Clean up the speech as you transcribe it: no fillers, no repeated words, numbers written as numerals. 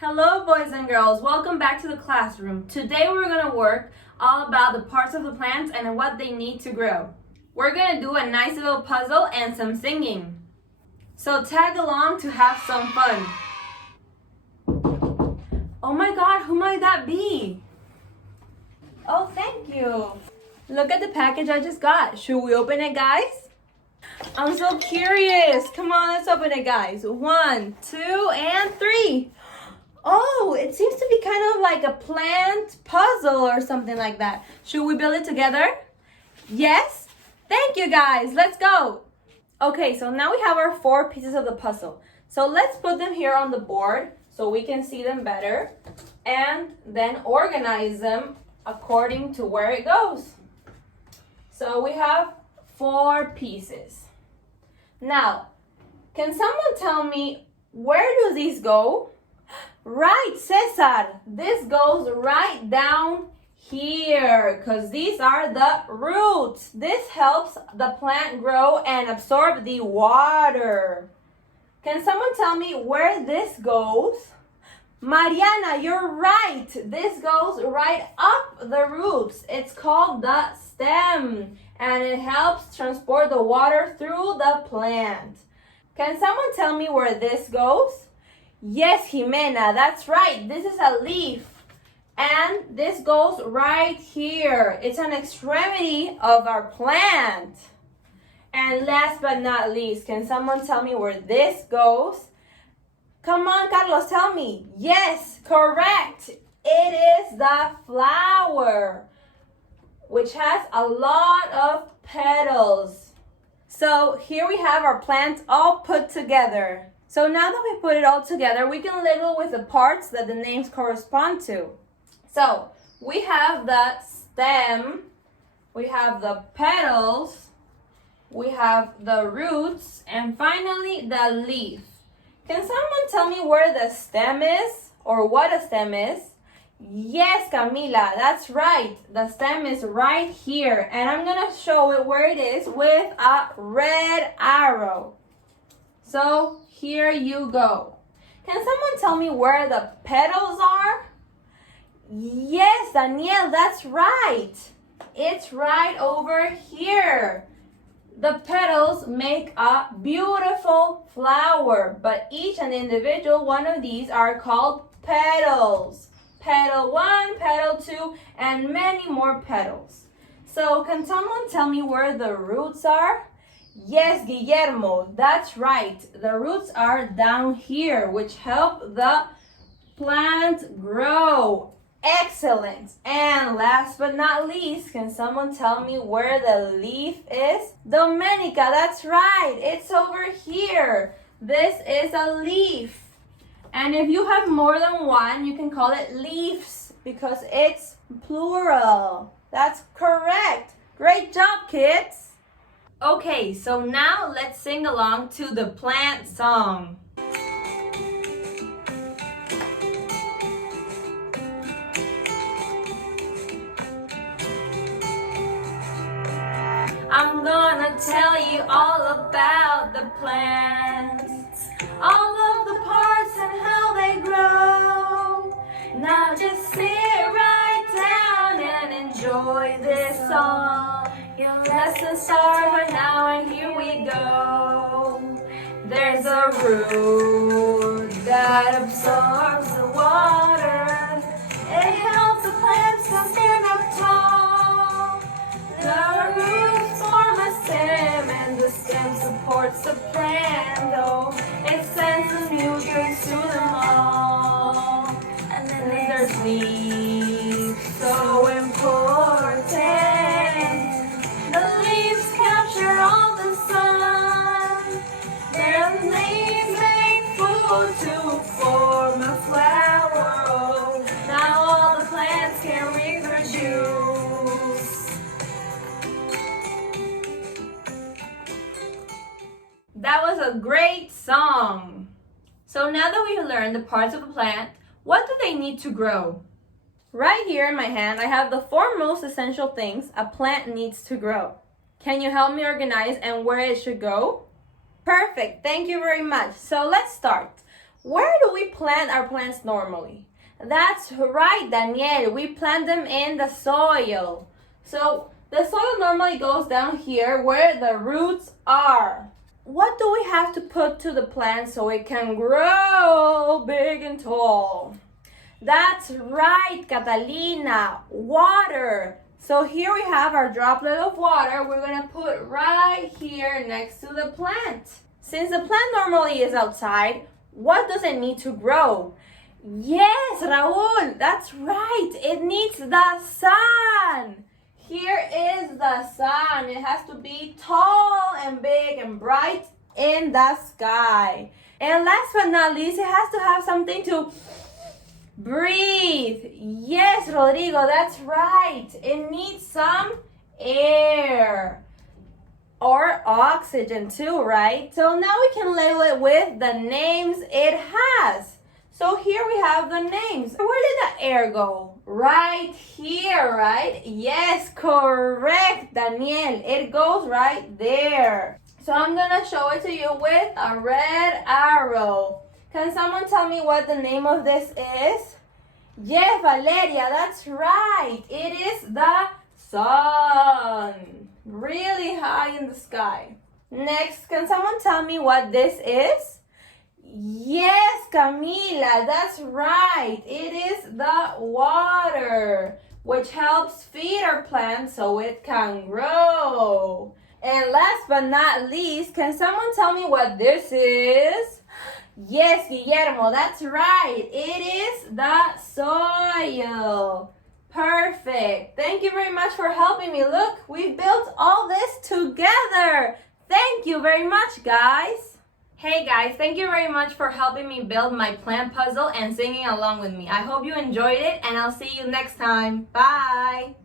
Hello boys and girls, welcome back to the classroom. Today we're going to work all about the parts of the plants and what they need to grow. We're going to do a nice little puzzle and some singing. So tag along to have some fun. Oh my god, who might that be? Oh, thank you. Look at the package I just got. Should we open it, guys? I'm so curious. Come on, let's open it, guys. 1, 2, and 3. Oh, it seems to be kind of like a plant puzzle or something like that. Should we build it together? Yes? Thank you, guys. Let's go. Okay, so now we have our 4 pieces of the puzzle. So let's put them here on the board so we can see them better and then organize them according to where it goes. So we have 4 pieces. Now, can someone tell me where do these go? Right, Cesar. This goes right down here because these are the roots. This helps the plant grow and absorb the water. Can someone tell me where this goes? Mariana, you're right. This goes right up the roots. It's called the stem and it helps transport the water through the plant. Can someone tell me where this goes? Yes, Jimena, that's right. This is a leaf. And this goes right here. It's an extremity of our plant. And last but not least, can someone tell me where this goes? Come on, Carlos, tell me. Yes, correct. It is the flower, which has a lot of petals. So here we have our plants all put together. So now that we put it all together, we can label with the parts that the names correspond to. So we have the stem, we have the petals, we have the roots, and finally the leaf. Can someone tell me where the stem is or what a stem is? Yes, Camila, that's right. The stem is right here, and I'm gonna show it where it is with a red arrow. So here you go. Can someone tell me where the petals are? Yes, Danielle, that's right. It's right over here. The petals make a beautiful flower, but each and individual one of these are called petals. Petal 1, petal 2, and many more petals. So can someone tell me where the roots are? Yes, Guillermo, that's right. The roots are down here, which help the plant grow. Excellent. And last but not least, can someone tell me where the leaf is? Domenica, that's right. It's over here. This is a leaf. And if you have more than one, you can call it leaves because it's plural. That's correct. Great job, kids. Okay, so now let's sing along to the plant song. I'm gonna tell you all about the plants, all of the parts and how they grow. Now just sit right down and enjoy this song. Your lesson starts right now and here we go. There's a root that absorbs the water. It helps the plants to stand up tall. The roots form a stem and the stem supports the plant. Oh, it sends the nutrients to them all. And then there's leaves, so important. The leaves capture all the sun. Their leaves make food to form a flower. Oh, now all the plants can reproduce. That was a great song. So now that we've learned the parts of a plant, what do they need to grow? Right here in my hand, I have the 4 most essential things a plant needs to grow. Can you help me organize and where it should go? Perfect, thank you very much. So let's start. Where do we plant our plants normally? That's right, Daniel. We plant them in the soil. So the soil normally goes down here where the roots are. What do we have to put to the plant so it can grow big and tall? That's right, Catalina. Water. So here we have our droplet of water. We're going to put right here next to the plant. Since the plant normally is outside, what does it need to grow? Yes, Raul, that's right. It needs the sun. Here is the sun. It has to be tall and big and bright in the sky. And last but not least, it has to have something to breathe. Yes, Rodrigo, that's right. It needs some air. Or oxygen too, right? So now we can label it with the names it has. So here we have the names. Where did the air go? Right here, right? Yes, correct, Daniel. It goes right there. So I'm gonna show it to you with a red arrow. Can someone tell me what the name of this is? Yes, Valeria, that's right. It is the sun. Really high in the sky. Next, can someone tell me what this is? Yes, Camila, that's right. It is the water, which helps feed our plant so it can grow. And last but not least, can someone tell me what this is? Yes, Guillermo, that's right. It is the soil. Perfect. Thank you very much for helping me. Look, we built all this together. Thank you very much, guys. Hey guys, thank you very much for helping me build my plant puzzle and singing along with me. I hope you enjoyed it, and I'll see you next time. Bye.